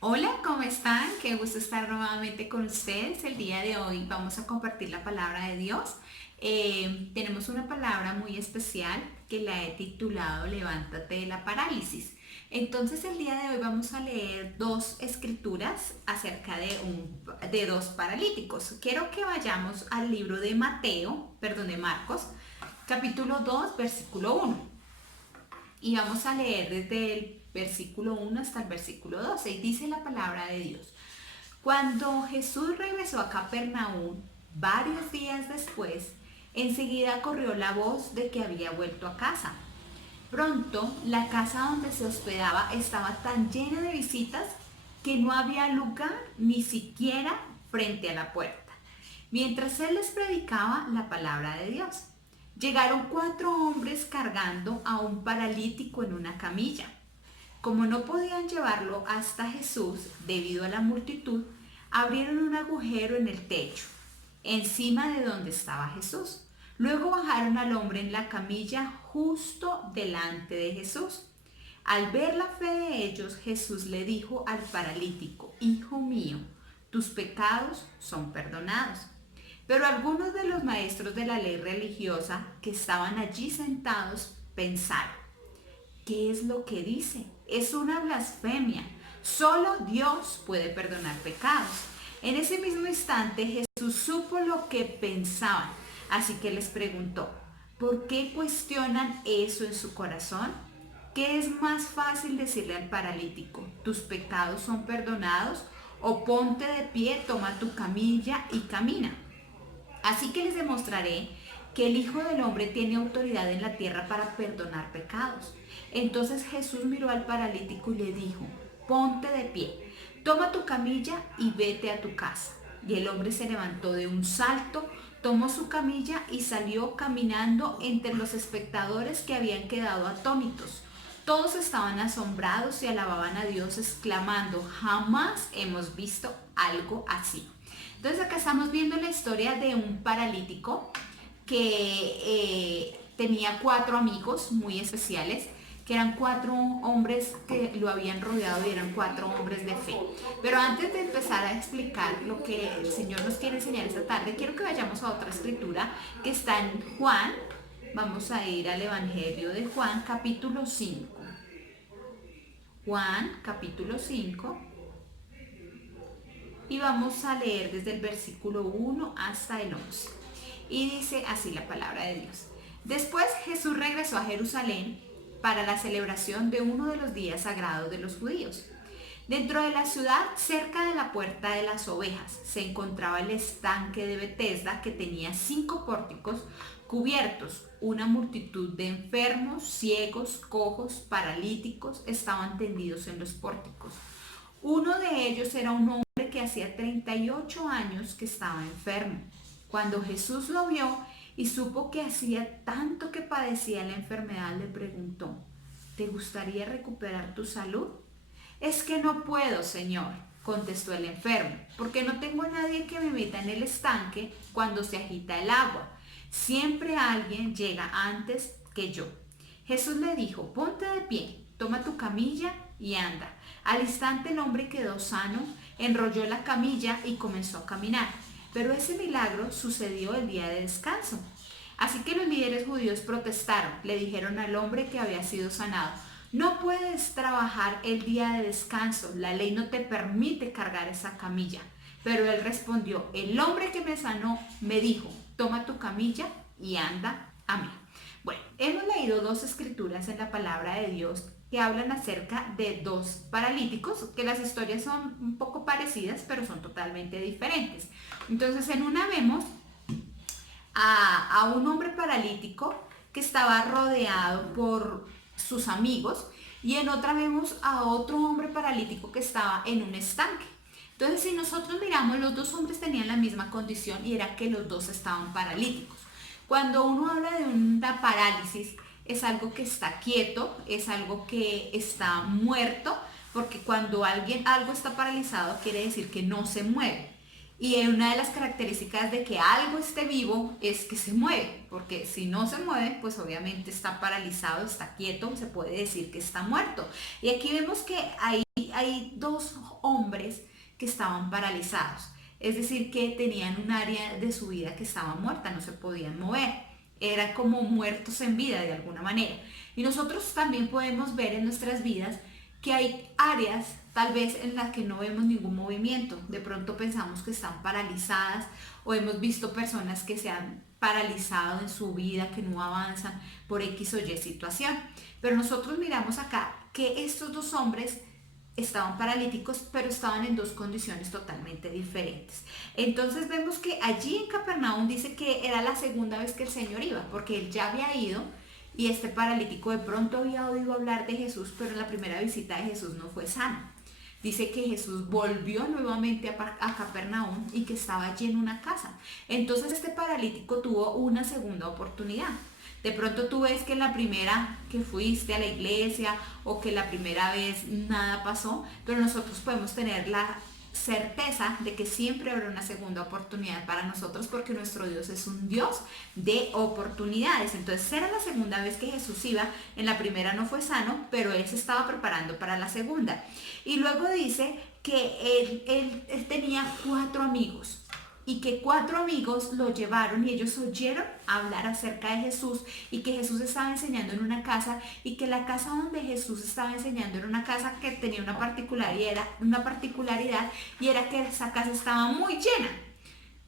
Hola, ¿cómo están? Qué gusto estar nuevamente con ustedes. El día de hoy vamos a compartir la palabra de Dios. Tenemos una palabra muy especial que la he titulado Levántate de la parálisis. Entonces el día de hoy vamos a leer dos escrituras acerca de dos paralíticos. Quiero que vayamos al libro de de Marcos, capítulo 2, versículo 1. Y vamos a leer desde el versículo 1 hasta el versículo 12. Y dice la palabra de Dios. Cuando Jesús regresó a Capernaum, varios días después, enseguida corrió la voz de que había vuelto a casa. Pronto, la casa donde se hospedaba estaba tan llena de visitas que no había lugar ni siquiera frente a la puerta, mientras él les predicaba la palabra de Dios. Llegaron 4 hombres cargando a un paralítico en una camilla. Como no podían llevarlo hasta Jesús debido a la multitud, abrieron un agujero en el techo, encima de donde estaba Jesús. Luego bajaron al hombre en la camilla justo delante de Jesús. Al ver la fe de ellos, Jesús le dijo al paralítico: Hijo mío, tus pecados son perdonados. Pero algunos de los maestros de la ley religiosa que estaban allí sentados pensaron: ¿qué es lo que dice? Es una blasfemia. Solo Dios puede perdonar pecados. En ese mismo instante Jesús supo lo que pensaban, así que les preguntó: ¿por qué cuestionan eso en su corazón? ¿Qué es más fácil decirle al paralítico: tus pecados son perdonados? ¿O ponte de pie, toma tu camilla y camina? Así que les demostraré que el Hijo del Hombre tiene autoridad en la tierra para perdonar pecados. Entonces Jesús miró al paralítico y le dijo: ponte de pie, toma tu camilla y vete a tu casa. Y el hombre se levantó de un salto, tomó su camilla y salió caminando entre los espectadores, que habían quedado atónitos. Todos estaban asombrados y alababan a Dios exclamando: jamás hemos visto algo así. Entonces acá estamos viendo la historia de un paralítico que tenía 4 amigos muy especiales, que eran 4 hombres que lo habían rodeado y eran 4 hombres de fe. Pero antes de empezar a explicar lo que el Señor nos quiere enseñar esta tarde, quiero que vayamos a otra escritura que está en Juan. Vamos a ir al Evangelio de Juan, capítulo 5. Juan, capítulo 5. Y vamos a leer desde el versículo 1 hasta el 11. Y dice así la palabra de Dios. Después Jesús regresó a Jerusalén para la celebración de uno de los días sagrados de los judíos. Dentro de la ciudad, cerca de la puerta de las ovejas, se encontraba el estanque de Betesda, que tenía 5 pórticos cubiertos. Una multitud de enfermos, ciegos, cojos, paralíticos estaban tendidos en los pórticos. Uno de ellos era un hombre que hacía 38 años que estaba enfermo. Cuando Jesús lo vio y supo que hacía tanto que padecía la enfermedad, le preguntó: ¿te gustaría recuperar tu salud? Es que no puedo, Señor, contestó el enfermo, porque no tengo a nadie que me meta en el estanque cuando se agita el agua. Siempre alguien llega antes que yo. Jesús le dijo: ponte de pie, toma tu camilla y anda. Al instante el hombre quedó sano, enrolló la camilla y comenzó a caminar. Pero ese milagro sucedió el día de descanso. Así que los líderes judíos protestaron, le dijeron al hombre que había sido sanado: no puedes trabajar el día de descanso, la ley no te permite cargar esa camilla. Pero él respondió: el hombre que me sanó me dijo: toma tu camilla y anda a mí. Bueno, hemos leído dos escrituras en la palabra de Dios que hablan acerca de dos paralíticos, que las historias son un poco parecidas, pero son totalmente diferentes. Entonces, en una vemos a un hombre paralítico que estaba rodeado por sus amigos, y en otra vemos a otro hombre paralítico que estaba en un estanque. Entonces, si nosotros miramos, los dos hombres tenían la misma condición, y era que los dos estaban paralíticos. Cuando uno habla de una parálisis, es algo que está quieto, es algo que está muerto, porque cuando algo está paralizado quiere decir que no se mueve. Y una de las características de que algo esté vivo es que se mueve, porque si no se mueve, pues obviamente está paralizado, está quieto, se puede decir que está muerto. Y aquí vemos que hay dos hombres que estaban paralizados, es decir, que tenían un área de su vida que estaba muerta, no se podían mover, eran como muertos en vida de alguna manera. Y nosotros también podemos ver en nuestras vidas que hay áreas tal vez en las que no vemos ningún movimiento. De pronto pensamos que están paralizadas o hemos visto personas que se han paralizado en su vida, que no avanzan por X o Y situación. Pero nosotros miramos acá que estos dos hombres estaban paralíticos, pero estaban en dos condiciones totalmente diferentes. Entonces vemos que allí en Capernaum dice que era la segunda vez que el Señor iba, porque él ya había ido y este paralítico de pronto había oído hablar de Jesús, pero en la primera visita de Jesús no fue sano. Dice que Jesús volvió nuevamente a Capernaum y que estaba allí en una casa. Entonces este paralítico tuvo una segunda oportunidad. De pronto tú ves que la primera que fuiste a la iglesia o que la primera vez nada pasó, pero nosotros podemos tener la certeza de que siempre habrá una segunda oportunidad para nosotros, porque nuestro Dios es un Dios de oportunidades. Entonces era la segunda vez que Jesús iba, en la primera no fue sano, pero él se estaba preparando para la segunda. Y luego dice que él tenía 4 amigos y que 4 amigos lo llevaron y ellos oyeron hablar acerca de Jesús y que Jesús estaba enseñando en una casa y que la casa donde Jesús estaba enseñando era una casa que tenía una particularidad y era que esa casa estaba muy llena.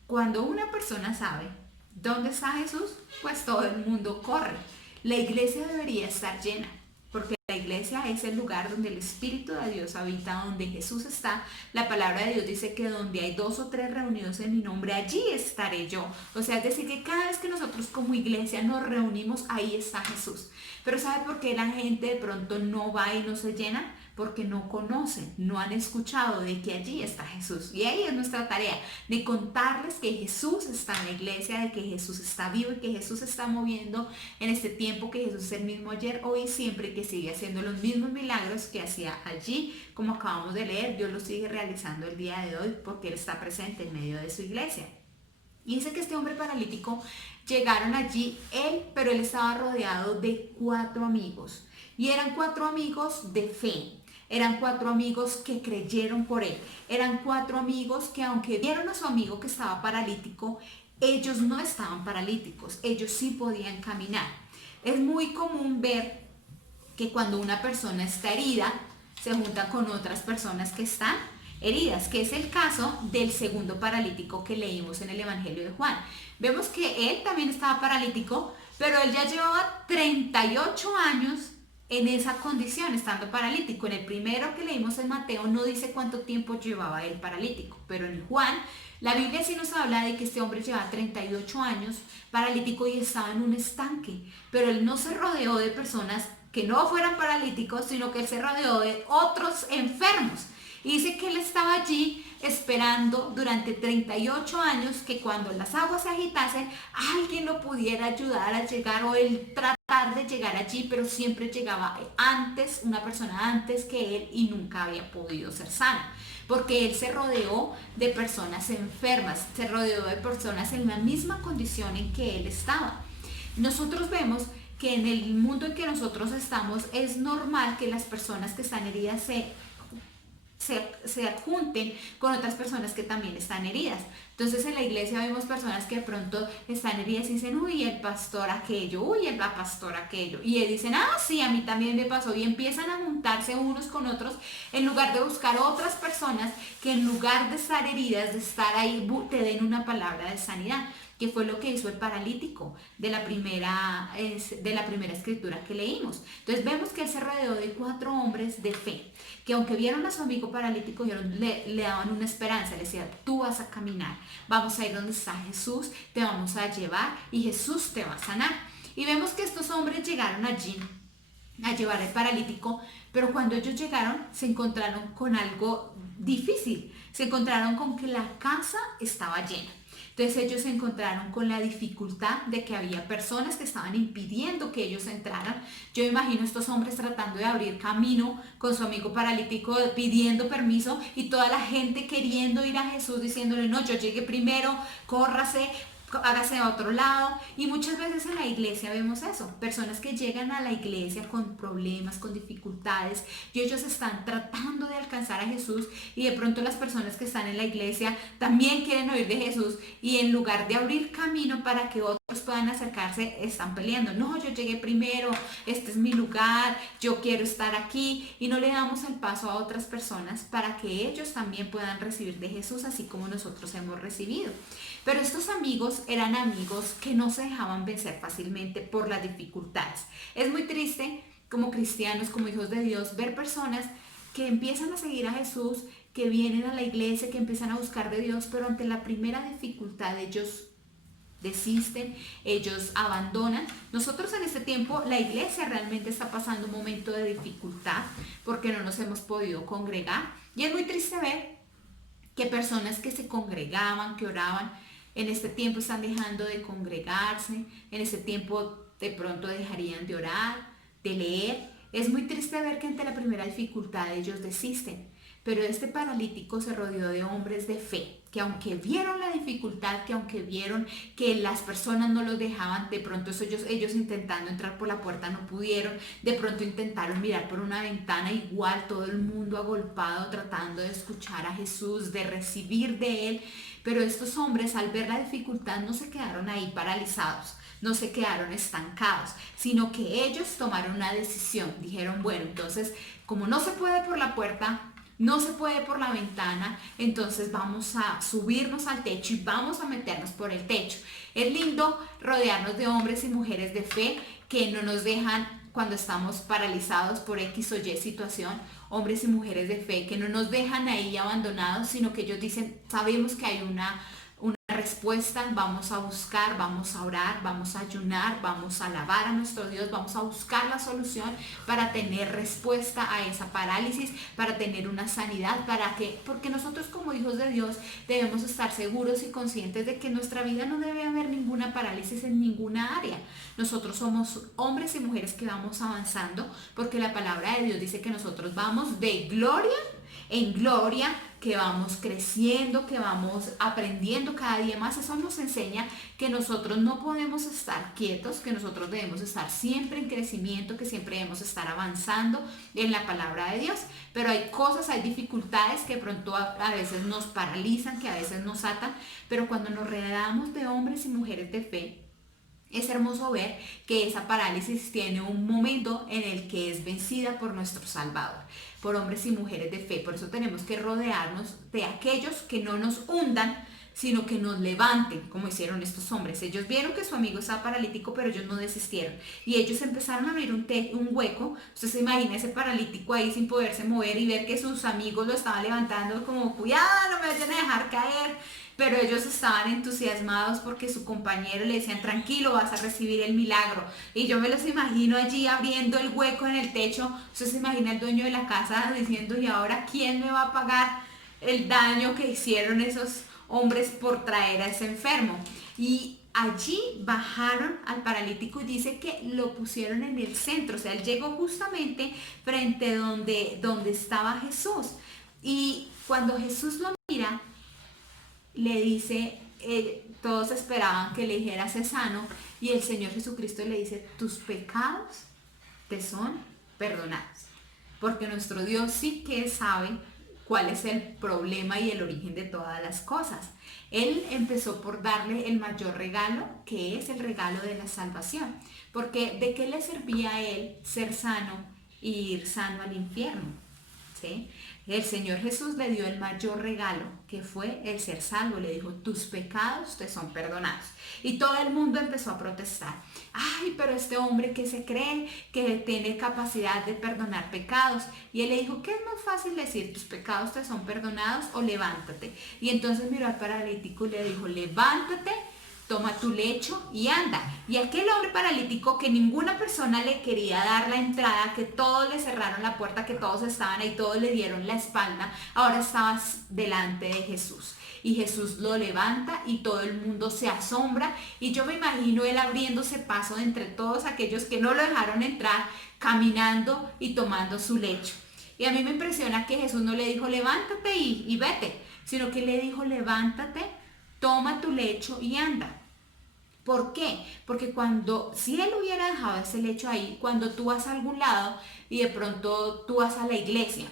Cuando una persona sabe dónde está Jesús, pues todo el mundo corre. La iglesia debería estar llena, porque la iglesia es el lugar donde el Espíritu de Dios habita, donde Jesús está. La palabra de Dios dice que donde hay 2 o 3 reunidos en mi nombre, allí estaré yo. O sea, es decir, que cada vez que nosotros como iglesia nos reunimos, ahí está Jesús. Pero ¿sabe por qué la gente de pronto no va y no se llena? Porque no conocen, no han escuchado de que allí está Jesús. Y ahí es nuestra tarea, de contarles que Jesús está en la iglesia, de que Jesús está vivo y que Jesús está moviendo en este tiempo, que Jesús es el mismo ayer, hoy y siempre, y que sigue haciendo los mismos milagros que hacía allí, como acabamos de leer. Dios los sigue realizando el día de hoy porque Él está presente en medio de su iglesia. Y dice que este hombre paralítico, llegaron allí pero él estaba rodeado de 4 amigos. Y eran 4 amigos de fe. Eran 4 amigos que creyeron por él. Eran 4 amigos que, aunque vieron a su amigo que estaba paralítico, ellos no estaban paralíticos. Ellos sí podían caminar. Es muy común ver que cuando una persona está herida, se junta con otras personas que están heridas, que es el caso del segundo paralítico que leímos en el Evangelio de Juan. Vemos que él también estaba paralítico, pero él ya llevaba 38 años en esa condición, estando paralítico. En el primero que leímos en Mateo no dice cuánto tiempo llevaba él paralítico, pero en Juan la Biblia sí nos habla de que este hombre llevaba 38 años paralítico y estaba en un estanque, pero él no se rodeó de personas que no fueran paralíticos, sino que él se rodeó de otros enfermos. Y dice que él estaba allí esperando durante 38 años que cuando las aguas se agitasen, alguien lo pudiera ayudar a llegar, o él tratar de llegar allí, pero siempre llegaba antes, una persona antes que él, y nunca había podido ser sano. Porque él se rodeó de personas enfermas, se rodeó de personas en la misma condición en que él estaba. Nosotros vemos que en el mundo en que nosotros estamos es normal que las personas que están heridas se junten con otras personas que también están heridas. Entonces en la iglesia vemos personas que de pronto están heridas y dicen, uy, el pastor aquello, uy, la pastora aquello. Y dicen, ah, sí, a mí también me pasó. Y empiezan a juntarse unos con otros en lugar de buscar otras personas que, en lugar de estar heridas, de estar ahí, te den una palabra de sanidad, que fue lo que hizo el paralítico de la primera escritura que leímos. Entonces vemos que él se rodeó de 4 hombres de fe, que aunque vieron a su amigo paralítico, le daban una esperanza, le decían, tú vas a caminar, vamos a ir donde está Jesús, te vamos a llevar y Jesús te va a sanar. Y vemos que estos hombres llegaron allí a llevar al paralítico, pero cuando ellos llegaron se encontraron con algo difícil, se encontraron con que la casa estaba llena. Entonces ellos se encontraron con la dificultad de que había personas que estaban impidiendo que ellos entraran. Yo imagino estos hombres tratando de abrir camino con su amigo paralítico, pidiendo permiso, y toda la gente queriendo ir a Jesús diciéndole, no, yo llegué primero, córrase, hágase a otro lado. Y muchas veces en la iglesia vemos eso, personas que llegan a la iglesia con problemas, con dificultades, y ellos están tratando de alcanzar a Jesús, y de pronto las personas que están en la iglesia también quieren oír de Jesús, y en lugar de abrir camino para que otros puedan acercarse, están peleando. No, yo llegué primero, este es mi lugar, yo quiero estar aquí, y no le damos el paso a otras personas para que ellos también puedan recibir de Jesús así como nosotros hemos recibido. Pero estos amigos eran amigos que no se dejaban vencer fácilmente por las dificultades. Es muy triste como cristianos, como hijos de Dios, ver personas que empiezan a seguir a Jesús, que vienen a la iglesia, que empiezan a buscar de Dios, pero ante la primera dificultad ellos desisten, ellos abandonan. Nosotros en este tiempo, la iglesia realmente está pasando un momento de dificultad porque no nos hemos podido congregar, y es muy triste ver que personas que se congregaban, que oraban, en este tiempo están dejando de congregarse, en este tiempo de pronto dejarían de orar, de leer. Es muy triste ver que ante la primera dificultad ellos desisten, pero este paralítico se rodeó de hombres de fe, que aunque vieron la dificultad, que aunque vieron que las personas no los dejaban, de pronto ellos intentando entrar por la puerta no pudieron, de pronto intentaron mirar por una ventana, igual todo el mundo agolpado tratando de escuchar a Jesús, de recibir de él. Pero estos hombres, al ver la dificultad, no se quedaron ahí paralizados, no se quedaron estancados, sino que ellos tomaron una decisión. Dijeron, bueno, entonces, como no se puede por la puerta, no se puede por la ventana, entonces vamos a subirnos al techo y vamos a meternos por el techo. Es lindo rodearnos de hombres y mujeres de fe que no nos dejan cuando estamos paralizados por X o Y situación. Hombres y mujeres de fe que no nos dejan ahí abandonados, sino que ellos dicen, sabemos que hay una respuesta, vamos a buscar, vamos a orar, vamos a ayunar, vamos a alabar a nuestro Dios, vamos a buscar la solución para tener respuesta a esa parálisis, para tener una sanidad, porque nosotros como hijos de Dios debemos estar seguros y conscientes de que en nuestra vida no debe haber ninguna parálisis en ninguna área. Nosotros somos hombres y mujeres que vamos avanzando, porque la palabra de Dios dice que nosotros vamos de gloria en gloria, que vamos creciendo, que vamos aprendiendo cada día más. Eso nos enseña que nosotros no podemos estar quietos, que nosotros debemos estar siempre en crecimiento, que siempre debemos estar avanzando en la palabra de Dios. Pero hay cosas, hay dificultades que de pronto a veces nos paralizan, que a veces nos atan, pero cuando nos rodeamos de hombres y mujeres de fe, es hermoso ver que esa parálisis tiene un momento en el que es vencida por nuestro Salvador, por hombres y mujeres de fe. Por eso tenemos que rodearnos de aquellos que no nos hundan, sino que nos levanten, como hicieron estos hombres. Ellos vieron que su amigo estaba paralítico, pero ellos no desistieron. Y ellos empezaron a abrir un hueco. Usted se imagina ese paralítico ahí sin poderse mover y ver que sus amigos lo estaban levantando como, cuidado, no me vayan a dejar caer. Pero ellos estaban entusiasmados porque su compañero le decían, tranquilo, vas a recibir el milagro. Y yo me los imagino allí abriendo el hueco en el techo. Usted se imagina el dueño de la casa diciendo, ¿y ahora quién me va a pagar el daño que hicieron esos hombres por traer a ese enfermo? Y allí bajaron al paralítico y dice que lo pusieron en el centro. O sea, él llegó justamente frente donde estaba Jesús. Y cuando Jesús lo mira, le dice, todos esperaban que le dijera sé sano, y el Señor Jesucristo le dice, tus pecados te son perdonados. Porque nuestro Dios sí que sabe cuál es el problema y el origen de todas las cosas. Él empezó por darle el mayor regalo, que es el regalo de la salvación. Porque ¿de qué le servía a él ser sano y ir sano al infierno? ¿Sí? El Señor Jesús le dio el mayor regalo, que fue el ser salvo. Le dijo, tus pecados te son perdonados. Y todo el mundo empezó a protestar. Ay, pero este hombre que se cree que tiene capacidad de perdonar pecados. Y él le dijo, ¿qué es más fácil decir? ¿Tus pecados te son perdonados o levántate? Y entonces miró al paralítico y le dijo, levántate, toma tu lecho y anda. Y aquel hombre paralítico, que ninguna persona le quería dar la entrada, que todos le cerraron la puerta, que todos estaban ahí, todos le dieron la espalda, ahora estaba delante de Jesús. y Jesús lo levanta y todo el mundo se asombra y yo me imagino él abriéndose paso entre todos aquellos que no lo dejaron entrar, caminando y tomando su lecho. Y a mí me impresiona que Jesús no le dijo levántate y vete, sino que le dijo levántate, toma tu lecho y anda. ¿Por qué? Porque si él hubiera dejado ese lecho ahí, cuando tú vas a algún lado y de pronto tú vas a la iglesia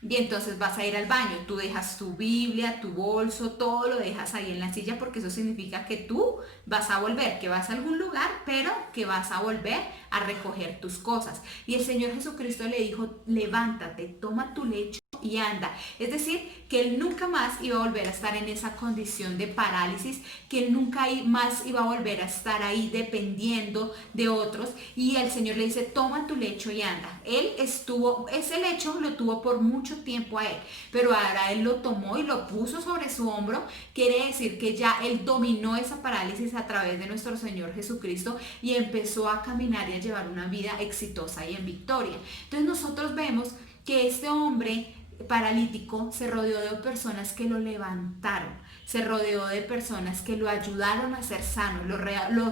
y entonces vas a ir al baño, tú dejas tu Biblia, tu bolso, todo lo dejas ahí en la silla porque eso significa que tú vas a volver, que vas a algún lugar, pero que vas a volver a recoger tus cosas. Y el Señor Jesucristo le dijo, levántate, toma tu lecho y anda. Es decir, que él nunca más iba a volver a estar en esa condición de parálisis, que él nunca más iba a volver a estar ahí dependiendo de otros. Y el Señor le dice, toma tu lecho y anda. Ese lecho lo tuvo por mucho tiempo a él, pero ahora él lo tomó y lo puso sobre su hombro. Quiere decir que ya él dominó esa parálisis a través de nuestro Señor Jesucristo y empezó a caminar y a llevar una vida exitosa y en victoria. Entonces nosotros vemos que este hombre paralítico se rodeó de personas que lo levantaron, se rodeó de personas que lo ayudaron a ser sano,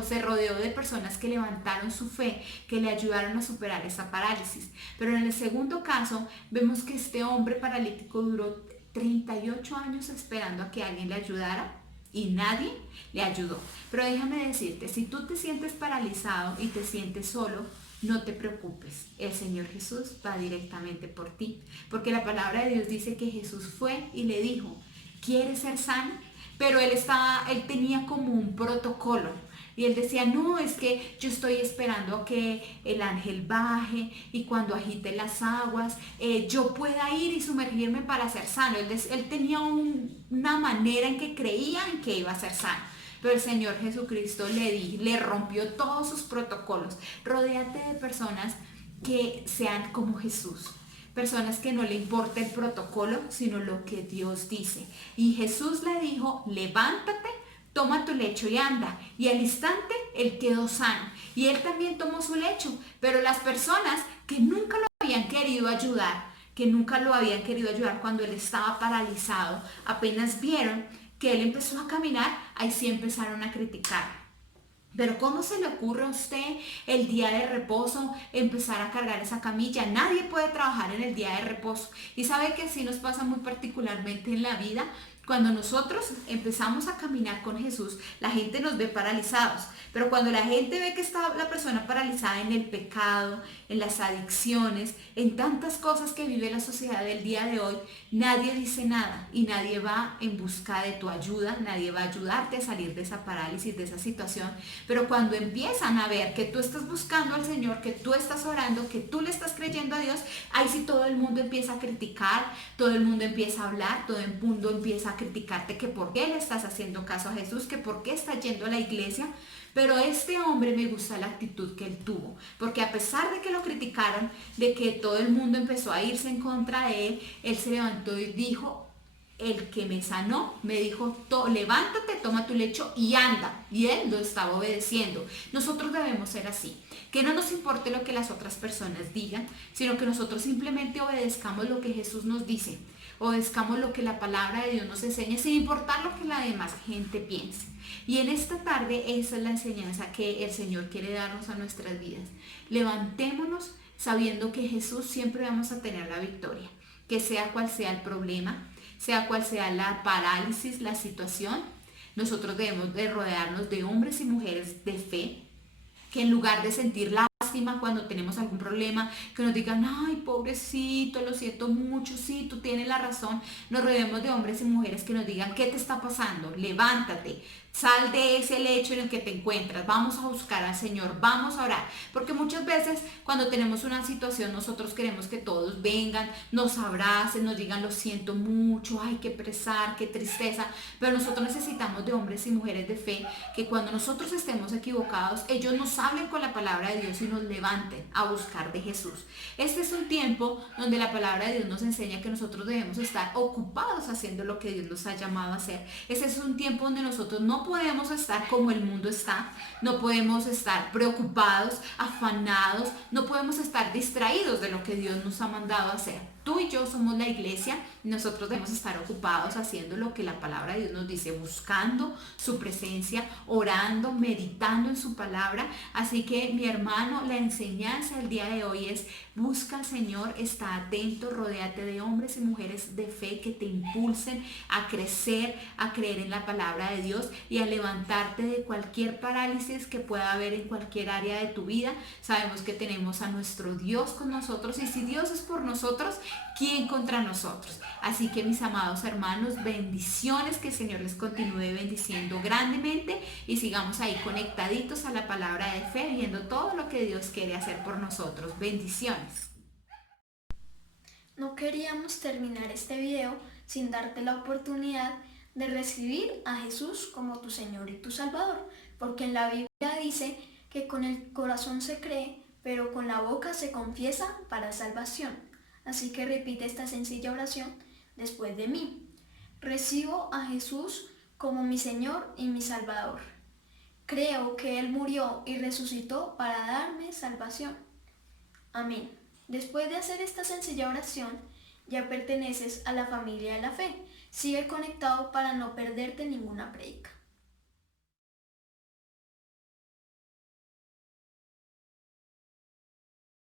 se rodeó de personas que levantaron su fe, que le ayudaron a superar esa parálisis. Pero en el segundo caso vemos que este hombre paralítico duró 38 años esperando a que alguien le ayudara y nadie le ayudó. Pero déjame decirte, si tú te sientes paralizado y te sientes solo, no te preocupes, el Señor Jesús va directamente por ti, porque la palabra de Dios dice que Jesús fue y le dijo, ¿quieres ser sano? Pero él tenía como un protocolo y él decía, no, es que yo estoy esperando a que el ángel baje y cuando agite las aguas, yo pueda ir y sumergirme para ser sano. Él tenía una manera en que creía en que iba a ser sano. Pero el Señor Jesucristo le rompió todos sus protocolos. Rodéate de personas que sean como Jesús. Personas que no le importa el protocolo, sino lo que Dios dice. Y Jesús le dijo, levántate, toma tu lecho y anda. Y al instante él quedó sano. Y él también tomó su lecho. Pero las personas que nunca lo habían querido ayudar, cuando él estaba paralizado, apenas vieron que él empezó a caminar, ahí sí empezaron a criticar. Pero ¿cómo se le ocurre a usted el día de reposo empezar a cargar esa camilla? Nadie puede trabajar en el día de reposo. Y sabe que así nos pasa muy particularmente en la vida. Cuando nosotros empezamos a caminar con Jesús, la gente nos ve paralizados. Pero cuando la gente ve que está la persona paralizada en el pecado, en las adicciones, en tantas cosas que vive la sociedad del día de hoy, nadie dice nada y nadie va en busca de tu ayuda, nadie va a ayudarte a salir de esa parálisis, de esa situación. Pero cuando empiezan a ver que tú estás buscando al Señor, que tú estás orando, que tú le estás creyendo a Dios, ahí sí todo el mundo empieza a criticar, todo el mundo empieza a hablar, todo el mundo empieza a criticarte que por qué le estás haciendo caso a Jesús, que por qué estás yendo a la iglesia. Pero este hombre me gusta la actitud que él tuvo, porque a pesar de que lo criticaron, de que todo el mundo empezó a irse en contra de él, él se levantó y dijo, el que me sanó me dijo, levántate, toma tu lecho y anda. Y él lo estaba obedeciendo. Nosotros debemos ser así, que no nos importe lo que las otras personas digan, sino que nosotros simplemente obedezcamos lo que Jesús nos dice, obedezcamos lo que la palabra de Dios nos enseña, sin importar lo que la demás gente piense. Y en esta tarde esa es la enseñanza que el Señor quiere darnos a nuestras vidas. Levantémonos sabiendo que Jesús siempre vamos a tener la victoria, que sea cual sea el problema, sea cual sea la parálisis, la situación, nosotros debemos de rodearnos de hombres y mujeres de fe, que en lugar de sentir lástima cuando tenemos algún problema, que nos digan, ay, pobrecito, lo siento mucho, sí, tú tienes la razón, nos rodeemos de hombres y mujeres que nos digan, ¿qué te está pasando? Levántate, sal de ese lecho en el que te encuentras, vamos a buscar al Señor, vamos a orar, porque muchas veces cuando tenemos una situación nosotros queremos que todos vengan, nos abracen, nos digan lo siento mucho, ay, qué pesar, qué tristeza, pero nosotros necesitamos de hombres y mujeres de fe que cuando nosotros estemos equivocados, ellos nos hablen con la palabra de Dios y nos levanten a buscar de Jesús. Este es un tiempo donde la palabra de Dios nos enseña que nosotros debemos estar ocupados haciendo lo que Dios nos ha llamado a hacer. Este es un tiempo donde nosotros no podemos estar como el mundo está, no podemos estar preocupados, afanados, no podemos estar distraídos de lo que Dios nos ha mandado a hacer. Tú y yo somos la iglesia, nosotros debemos estar ocupados haciendo lo que la palabra de Dios nos dice, buscando su presencia, orando, meditando en su palabra. Así que mi hermano, la enseñanza del día de hoy es: busca al Señor, está atento, rodéate de hombres y mujeres de fe que te impulsen a crecer, a creer en la palabra de Dios y a levantarte de cualquier parálisis que pueda haber en cualquier área de tu vida. Sabemos que tenemos a nuestro Dios con nosotros, y si Dios es por nosotros, ¿quién contra nosotros? Así que, mis amados hermanos, bendiciones, que el Señor les continúe bendiciendo grandemente y sigamos ahí conectaditos a la palabra de fe, viendo todo lo que Dios quiere hacer por nosotros. Bendiciones. No queríamos terminar este video sin darte la oportunidad de recibir a Jesús como tu Señor y tu Salvador, porque en la Biblia dice que con el corazón se cree, pero con la boca se confiesa para salvación. Así que repite esta sencilla oración después de mí. Recibo a Jesús como mi Señor y mi Salvador. Creo que Él murió y resucitó para darme salvación. Amén. Después de hacer esta sencilla oración, ya perteneces a la familia de la fe. Sigue conectado para no perderte ninguna prédica.